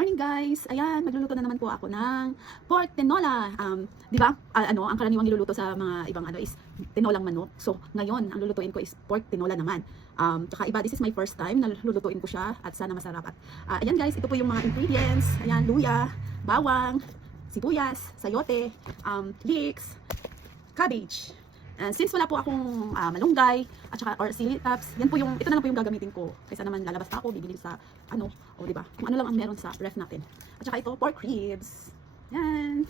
Good morning guys! Ayan, magluluto na naman po ako ng pork tinola. Di ba? Ang karaniwang niluluto sa mga ibang is tinolang manok. So, ngayon, ang lulutuin ko is pork tinola naman. Tsaka iba, this is my first time na lulutuin ko siya at sana masarap. At ayan guys, ito po yung mga ingredients. Ayan, luya, bawang, sibuyas, sayote, leeks, cabbage. And since wala po akong malunggay at saka or sili tops, ito na lang po yung gagamitin ko. Kaysa naman lalabas pa ako, bibili sa o di ba? Kung ano lang ang meron sa ref natin. At saka ito pork ribs. Yan.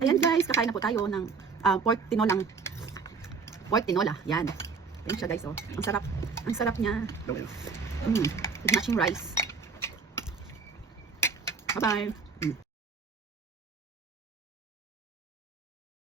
Ayan guys, kakain na po tayo ng pork tinola. Yan. Ayan siya guys, oh. Ang sarap. Ang sarap niya. With matching rice. Bye-bye.